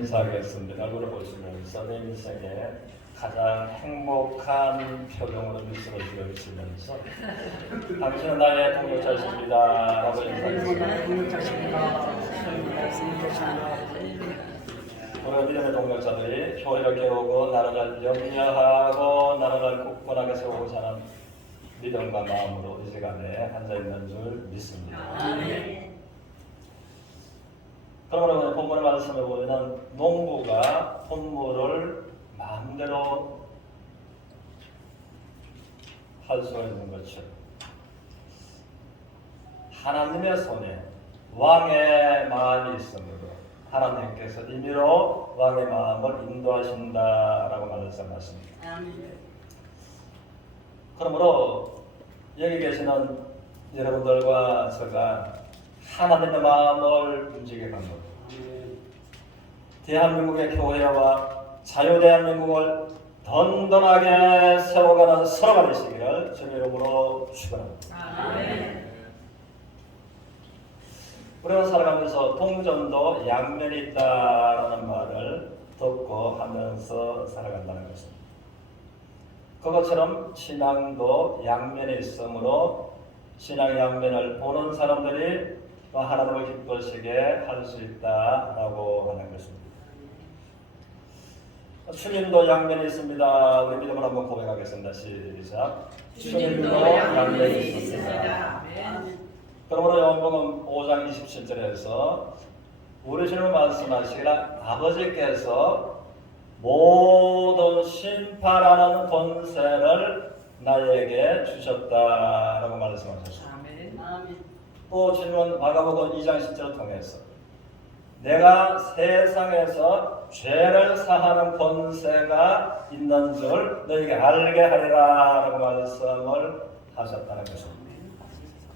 인사하겠습니다. 얼굴을 보시면서 내 인생에 가장 행복한 표정으로 미소를 지으시면서 당신은 나의 동역자이십니다 라고 인사하겠습니다. 우리 믿음의 동역자들이 교회를 깨우고 나라를 영위하고 나라를 굳건하게 세우고자 하는 믿음과 마음으로 이 시간에 앉아있는 줄 믿습니다. 그러므로 본문의 말씀을 보면 농부가 본물을 마음대로 할 수 있는 것처럼 하나님의 손에 왕의 마음이 있으므로 하나님께서 임의로 왕의 마음을 인도하신다라고 말씀하십니다. 그러므로 여기 계시는 여러분들과 제가 하나님의 마음을 움직여 간 것. 대한민국의 교회와 자유대한민국을 든든하게 세워가는 서로가 되시기를 주님 이름으로 축원합니다. 우리가 살아가면서 동전도 양면이 있다라는 말을 듣고 하면서 살아간다는 것입니다. 그것처럼 신앙도 양면이 있으므로 신앙의 양면을 보는 사람들이 하나님을 기쁘시게 할 수 있다라고 하는 것입니다. 주님도 양면이 있습니다. 우리 믿음을 한번 고백하겠습니다. 시작. 주님도 양면이 있습니다. 그러므로 요한복음 5장 27절에서 우리 주님은 말씀하시기를 아버지께서 모든 심판하는 권세를 나에게 주셨다라고 말씀하셨습니다. 또 주님은 마가복음 2장 10절을 통해서 내가 세상에서 죄를 사하는 권세가 있는 줄 너에게 알게 하리라 라고 말씀을 하셨다는 것입니다.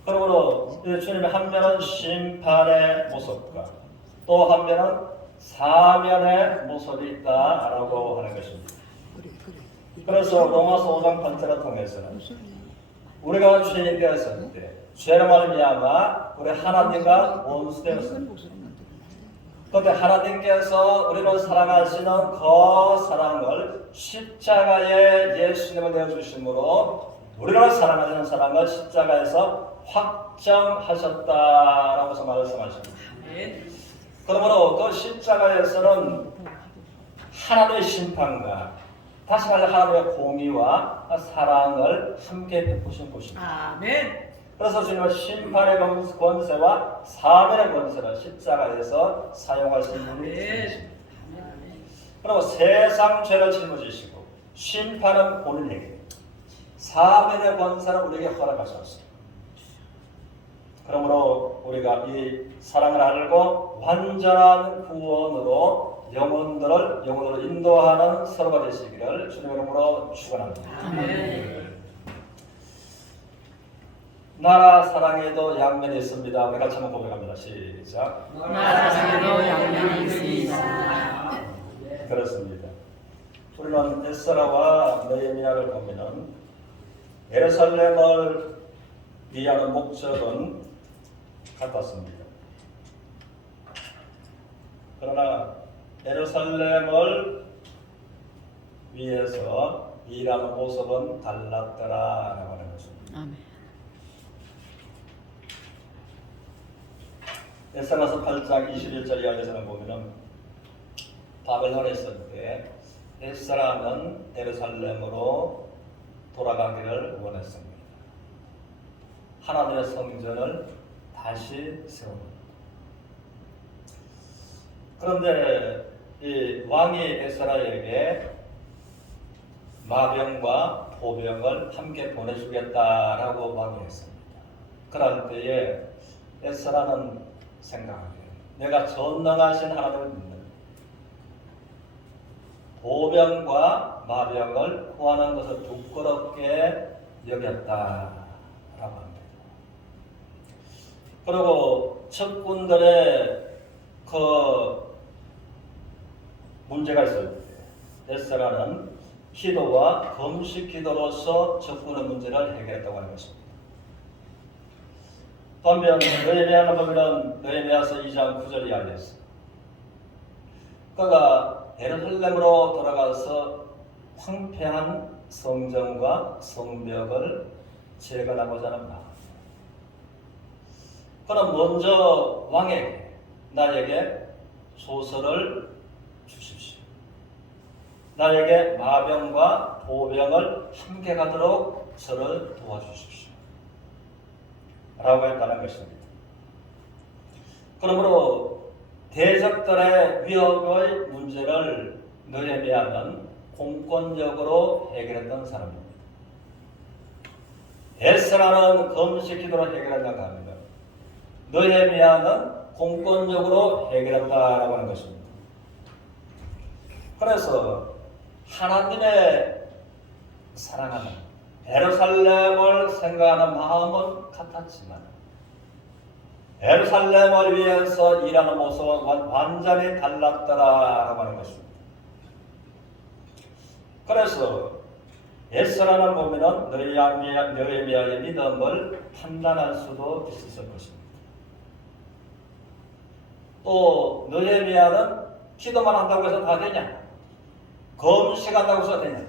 그러므로 주님의 한 면은 심판의 모습과 또 한 면은 사면의 모습이 있다라고 하는 것입니다. 그래서 로마서 5장 8절을 통해서는 우리가 주님께 되었을 때 죄로 말미암아 우리 하나님과 원수되었습니다. 그런데 하나님께서 우리를 사랑하시는 그 사랑을 십자가에 예수님을 내어주심으로 우리를 사랑하시는 사랑을 십자가에서 확정하셨다라고 말씀하십니다. 그러므로 그 십자가에서는 하나님의 심판과 다시 말해 하나님의 공의와 사랑을 함께 베푸신 곳입니다. 그래서 주님은 심판의 권세와 사면의 권세를 십자가에서 사용하신 분이 주님이십니다. 그리고 세상 죄를 짊어지시고 심판은 본인에게, 사면의 권세는 우리에게 허락하셨습니다. 그러므로 우리가 이 사랑을 알고 완전한 구원으로 영혼으로 인도하는 서로가 되시기를 주님의 이름으로 축원합니다. 나라 사랑에도 양면이 있습니다. 우리 같이 한번 고백합니다. 시작. 나라 사랑에도 양면이 있습니다. 그렇습니다. 우리는 에스라와 느헤미야를 보면은 예루살렘을 위하는 목적은 같았습니다. 그러나 예루살렘을 위해서 일하는 모습은 달랐더라라고 하는 것입니다. 에스라서 8장 21절 이하에서는 보면은 바벨론에 있을 때 에스라는 예루살렘으로 돌아가기를 원했습니다. 하나님의 성전을 다시 세웁니다. 그런데 이 왕이 에스라에게 마병과 보병을 함께 보내주겠다라고 왕이했습니다. 그럴 때에 에스라는 생각하기를 내가 전능하신 하나님을 믿는 보병과 마병을 구하는 것을 부끄럽게 여겼다라고 합니다. 그리고 적군들의 그 문제가 있을 때 에스라는 기도와 금식 기도로서 적군의 문제를 해결했다고 하는 것입니다. 반면 느헤미야는 보면 느헤미야서 2장 9절 이하에서 그가 예루살렘으로 돌아가서 황폐한 성전과 성벽을 재건하고자 하는 마음. 그는 먼저 왕에게 나에게 소설을 주십시오. 나에게 마병과 보병을 함께 가도록 저를 도와주십시오. 라고 했다는 것입니다. 그러므로 대적들의 위협의 문제를 느헤미야는 공권적으로 해결했던 사람입니다. 에스라는 금식 기도로 해결한다고 합니다. 느헤미야는 공권적으로 해결했다라고 하는 것입니다. 그래서 하나님의 사랑하는 예루살렘을 생각하는 마음은 같았지만 예루살렘을 위해서 일하는 모습은 완전히 달랐더라라고 하는 것입니다. 그래서 에스라는 보면은 느헤미야의 믿음을 판단할 수도 있었을 것입니다. 또 느헤미야는 기도만 한다고 해서 다 되냐? 금식한다고 해서 되냐?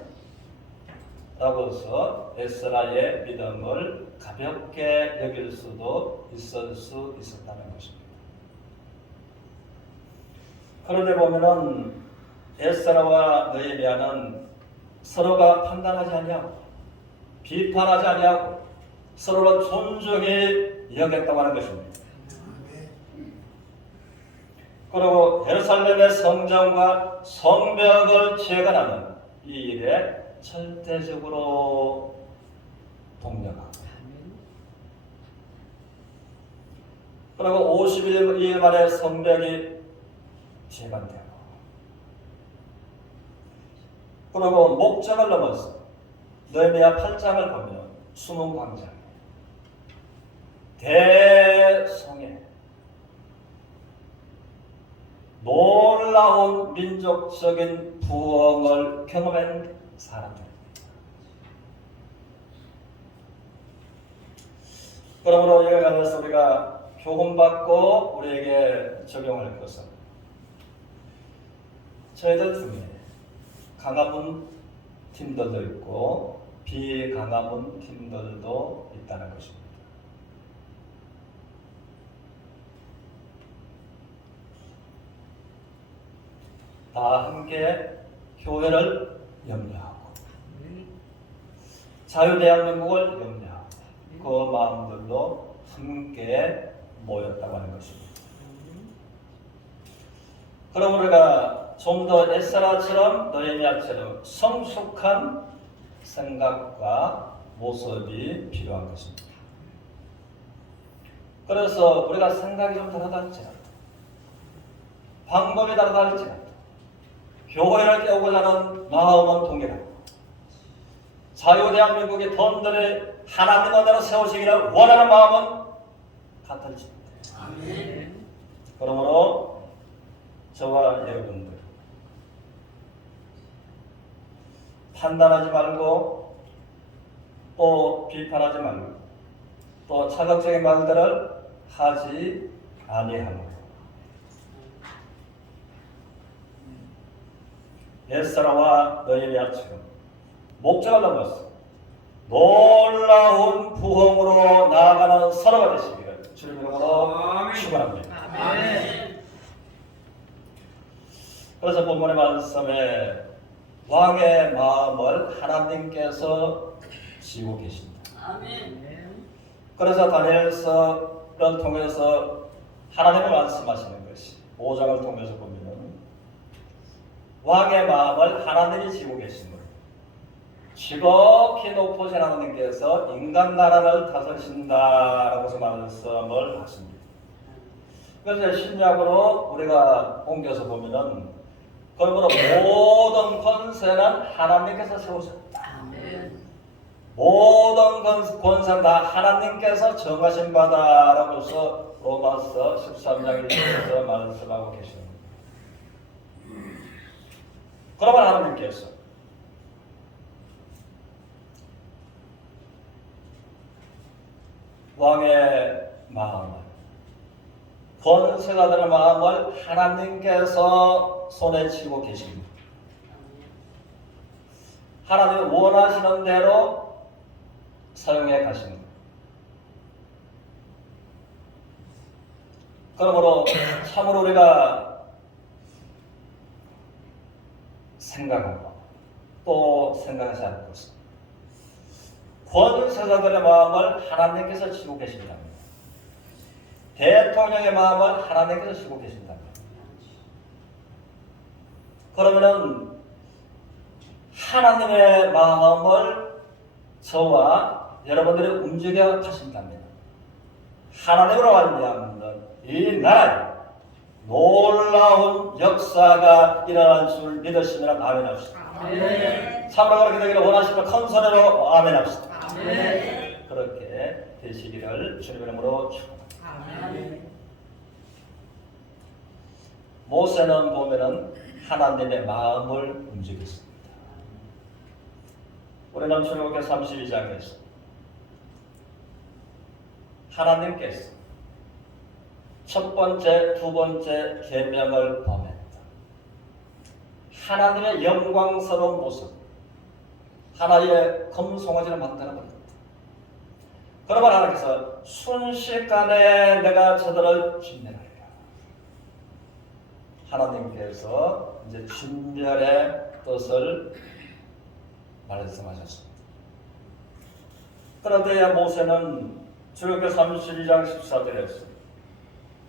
라고 해서 에스라의 믿음을 가볍게 여길 수도 있을 수 있었다는 것입니다. 그런데 보면은 에스라와 느헤미야는 서로가 판단하지 아니하고 비판하지 아니하고 서로를 존중히 여겼다고 하는 것입니다. 그리고 예루살렘의 성전과 성벽을 재건하는 이 일에 절대적으로 동력하고 그리고 50일 만에 성벽이 재건되고 그리고 목적을 넘어서 느헤미야 8장을 보면 숨은 광장 대성에 놀라운 민족적인 부흥을 경험한 사람들입니다. 그러므로 이에 관해서 우리가 교훈받고 우리에게 적용할 것은 저희들 중에 강화문 팀들도 있고 비강화문 팀들도 있다는 것입니다. 다 함께 교회를 염려하고 자유대한민국을 염려하고 그 마음들로 함께 모였다고 하는 것입니다. 그럼 우리가 좀 더 에스라처럼 느헤미야처럼 성숙한 생각과 모습이 필요한 것입니다. 그래서 우리가 생각이 좀 다르다 할지라도 방법이 다르다 할지라도 교회를 깨우고자 하는 마음은 동일하고 자유대한민국의 던들이 하나님의 나라 세우시기를 원하는 마음은 같을지입니다. 그러므로 저와 여러분들 판단하지 말고 또 비판하지 말고 또 자극적인 말들을 하지 아니하고 에스라와 느헤미야처럼 목적을 넘어서 놀라운 부흥으로 나아가는 서로가 되시기를 주님 이름으로 축원합니다. 그래서 본문의 말씀에 왕의 마음을 하나님께서 지고 계십니다. 그래서 다니엘서를 통해서 하나님을 말씀하시는 것이 5장을 통해서 보면 왕의 마음을 하나님이 지고 계심으로 지극히 높으신 하나님께서 인간 나라를 다스리신다라고 해서 말씀을 하십니다. 그래서 신약으로 우리가 옮겨서 보면은 그러므로 모든 권세는 하나님께서 세우셨다. 모든 권세는 다 하나님께서 정하신 바다라고 해서 로마서 13장 1절에서 말씀하고 계십니다. 그러면 하나님께서 왕의 마음을 권세가들의 마음을 하나님께서 손에 쥐고 계십니다. 하나님이 원하시는 대로 사용해 가십니다. 그러므로 참으로 우리가 생각하고 또 생각하지 않고 있습니다. 권세자들의 마음을 하나님께서 쥐고 계신다. 대통령의 마음을 하나님께서 쥐고 계신다. 그러면은 하나님의 마음을 저와 여러분들이 움직여 가신답니다. 하나님으로 말미암는 이 나라에 놀라운 역사가 일어날 줄 믿으시면 아멘합시다. 참으로 그렇게 되기를 원하시면 큰 소리로 아멘합시다. 그렇게 되시기를 주님의 이름으로 축원합니다. 모세는 보면은 하나님의 마음을 움직였습니다. 우리는 출애굽기 32장에서 하나님께서 첫 번째, 두 번째 계명을 범했다. 하나님의 영광스러운 모습, 하나의 금송아지를 만들어버렸다. 그러면 하나님께서 순식간에 내가 저들을 진멸하리라. 하나님께서 이제 진멸의 뜻을 말씀하셨습니다. 그런데 모세는 출애굽기 32장 14절에서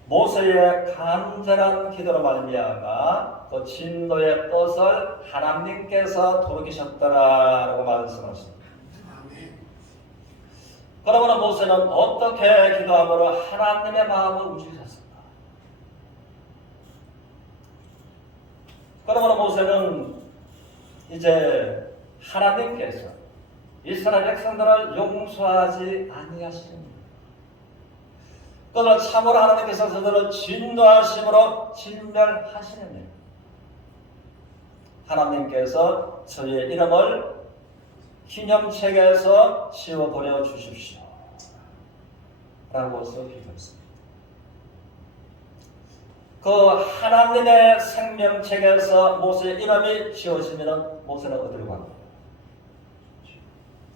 모세의 간절한 기도로 말미암아 그 진노의 뜻을 하나님께서 돌이키셨더라라고 말씀하십니다. 그러므로 모세는 어떻게 기도함으로 하나님의 마음을 움직이셨습니까? 그러므로 모세는 이제 하나님께서 이스라엘 백성들을 용서하지 아니하시는 그들을 참으로 하나님께서 저들을 진노하심으로 진멸하시는 하나님께서 저희의 이름을 기념책에서 지워버려 주십시오 라고서 기도했습니다. 그 하나님의 생명책에서 모세의 이름이 지워지면 모세는 어디로 갑니까?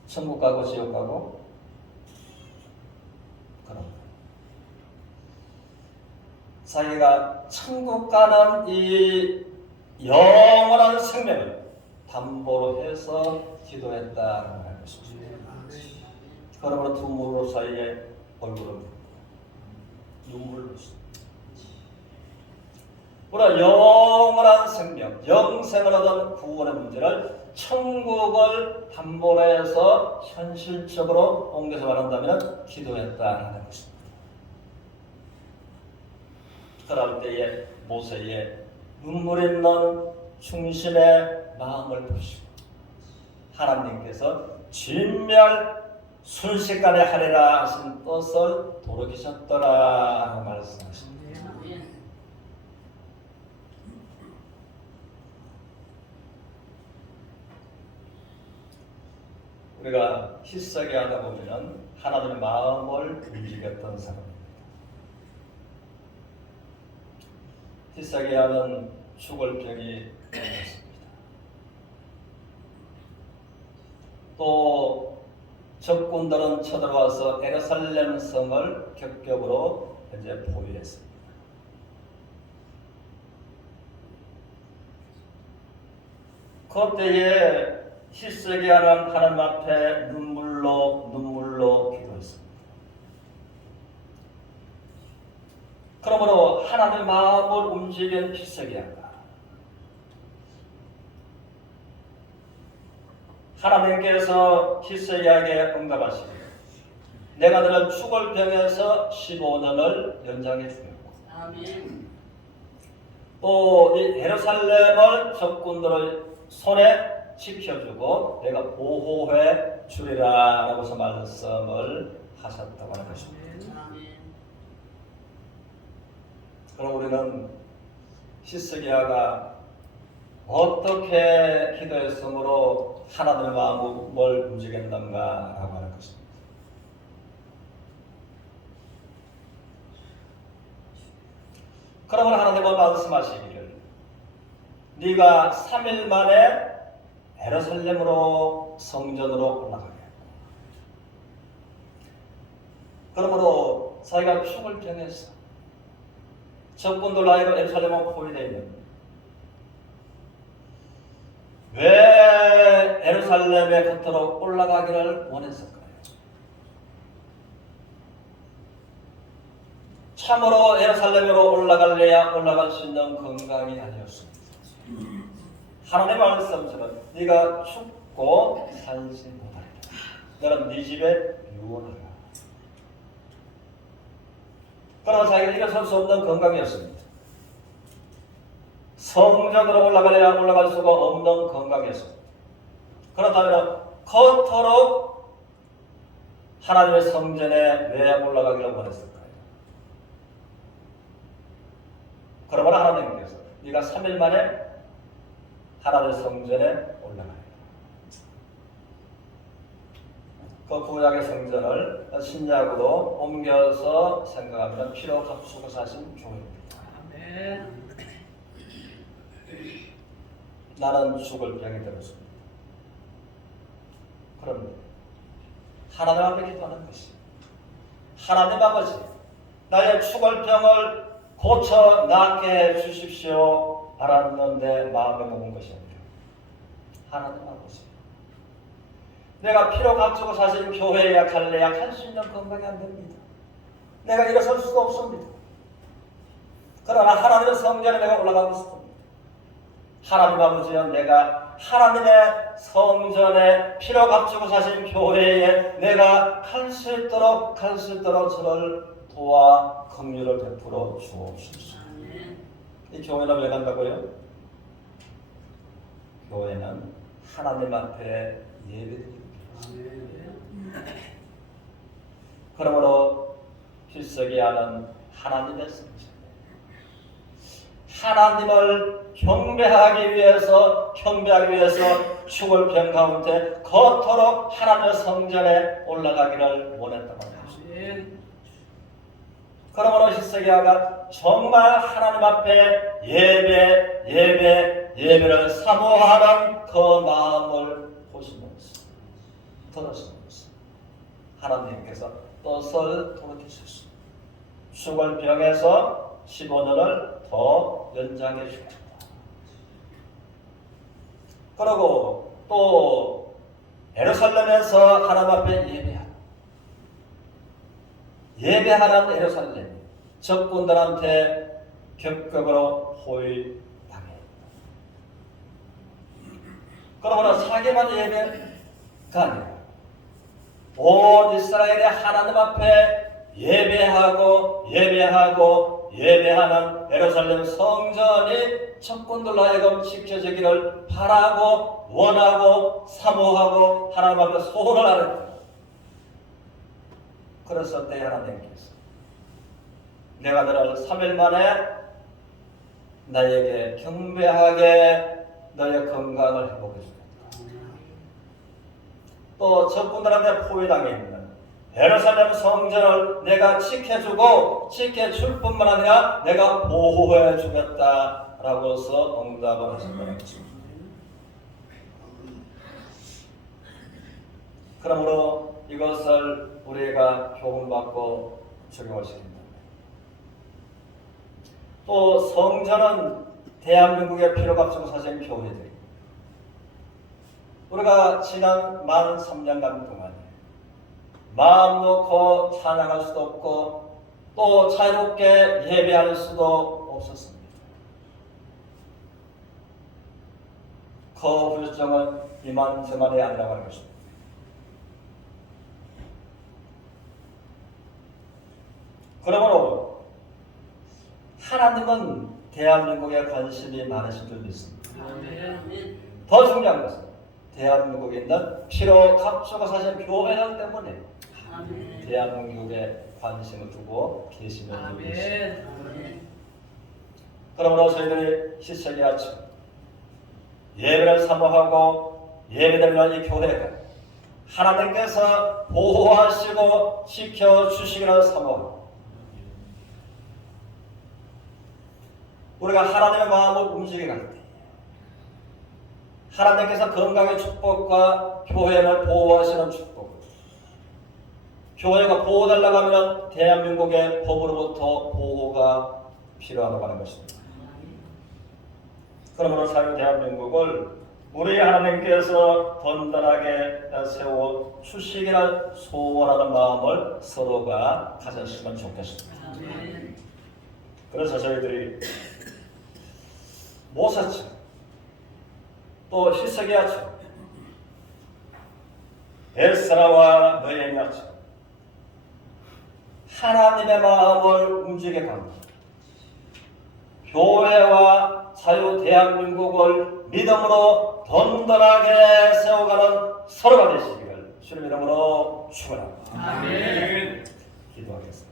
천국 가고 지옥 가고? 그럼 자기가 천국 가는 이 영원한 생명을 담보로 해서 기도했다는 말 것입니다. 그러므로 두 무릎 사이에 얼굴을 눈물을 흘렸습니다. 우리가 영원한 생명, 영생을 얻은 구원의 문제를 천국을 담보로 해서 현실적으로 옮겨서 말한다면 기도했다는 것입니다. 그럴 때에 모세의 눈물 있는 충신의 마음을 보시고 하나님께서 진멸 순식간에 하리라 하신 뜻을 돌이키셨더라 말씀하십니다. 우리가 히스기 하다 보면 하나님의 마음을 움직였던 사람입니다. 히스기야는 죽을 병이 걸렸습니다. 또 적군들은 쳐들어와서 예루살렘 성을 격격으로 이제 포위했습니다. 그때에 히스기야는 하나님 앞에 눈물로 기도했습니다. 그러므로 하나님의 마음을 움직인 히스기야가 하나님께서 히스기야에게 응답하시고 내가 너를 죽을 병에서 15년을 연장해 주겠고 또 이 예루살렘을 적군들의 손에 지켜주고 내가 보호해 주리라 라고서 말씀을 하셨다고 하는 것입니다. 그럼 우리는 히스기야가 어떻게 기도했으므로 하나님의 마음을 움직였는가 라고 하는 것입니다. 그러면 하나님은 말씀하시기를 네가 3일 만에 예루살렘으로 성전으로 올라가게. 그러므로 자기가 죽을 병해서 적군들 나이로 예루살렘은 포위되어 있는 왜 예루살렘의 겉으로 올라가기를 원했을까요? 참으로 예루살렘으로 올라갈래야 올라갈 수 있는 건강이 아니었습니다. 하나님의 말씀처럼 네가 죽고 살지 못하리라. 너는 네 집에 유언하라. 그러나 자기가 일어설 수 없는 건강이었습니다. 성전으로 올라가려야 올라갈 수가 없는 건강이었습니다. 그렇다면 겉으로 하나님의 성전에 왜 올라가기를 원했을까요? 그러므로 하나님께서 네가 3일 만에 하나님의 성전에 올라가야. 그 구약의 성전을 신약으로 옮겨서 생각하면 피로 값주고 사신 교회입니다. 아멘. 나는 죽을 병이 들었습니다. 그럼 하나님 앞에 기도하는 것이 하나님 아버지 나의 죽을 병을 고쳐 낫게 해 주십시오 알았는데 마음에 먹은 것이 아니라 하나님 아버지 내가 피로 값주고 사실 교회에 갈래야 갈 수 있는 건강이 안 됩니다. 내가 일어설 수도 없습니다. 그러나 하나님의 성전에 내가 올라가고 싶습니다. 하나님 아버지여 내가 하나님의 성전에 피로 값주고 사신 교회에 내가 갈 수 있도록 저를 도와 긍휼을 베풀어 주옵소서. 이 교회는 왜 간다고요? 교회는 하나님 앞에 예배드립니다. 그러므로 필석이 하는 하나님의 성전, 하나님을 경배하기 위해서 죽을 병 가운데 겉으로 하나님의 성전에 올라가기를 원했다고 합니다. 그러므로 히스기야가 정말 하나님 앞에 예배를 사모하는 그 마음을 보시면서 들으시면서 하나님께서 뜻을 돌이키셨습니다. 죽을 병에서 15년을 더 연장해 주셨다. 그리고 또 예루살렘에서 하나님 앞에 예배하는 예루살렘 적군들한테 격격으로 포위당해. 그러므로 자기만 예배가 아니라 온 이스라엘의 하나님 앞에 예배하는 예루살렘 성전이 적군들로 하여금 지켜지기를 바라고 원하고 사모하고 하나님 앞에 소원을 하랬다. 그래서 때 하나님께서 내가 너를 3일 만에 나에게 경배하게 너의 건강을 회복해주겠다. 또 적군들한테 포위당해 있는 예루살렘 성전을 내가 지켜줄 뿐만 아니라 내가 보호해 주겠다라고서 응답을 하신다는 것입니다. 그러므로 이것을 우리가 교훈받고 적용을 시킨다. 또 성전은 대한민국의 피로값주고 사신 교회들이 우리가 지난 만 3년간 동안 마음 놓고 찬양할 수도 없고 또 자유롭게 예배할 수도 없었습니다. 그 후유증은 이만저만이 아니라고 하는 것입니다. 그러므로 하나님은 대한민국에 관심이 많으신 줄 믿습니다. 더 중요한 것은 대한민국에 있는 피로 값주고 사신 교회들 때문에 대한민국에 관심을 두고 계시는 줄 믿습니다. 그러므로 저희들이 히스기야처럼 예배를 사모하고 예배드리는 이 교회가 하나님께서 보호하시고 지켜주시기를 사모하고 우리가 하나님의 마음을 움직이게 할 때 하나님께서 건강의 축복과 교회를 보호하시는 축복, 교회가 보호달라고 하면 대한민국의 법으로부터 보호가 필요하다고 하는 것입니다. 그러므로 사유 대한민국을 우리 하나님께서 든든하게 세워 주시기를 소원하는 마음을 서로가 가졌으면 좋겠습니다. 그래서 저희들이 모세처럼 또 히스기야처럼 에스라와 느헤미야처럼 하나님의 마음을 움직여 갑니다. 교회와 자유 대한민국을 믿음으로 든든하게 세워가는 서로가 되시기를 주님 이름으로 축원합니다. 아멘. 기도하겠습니다.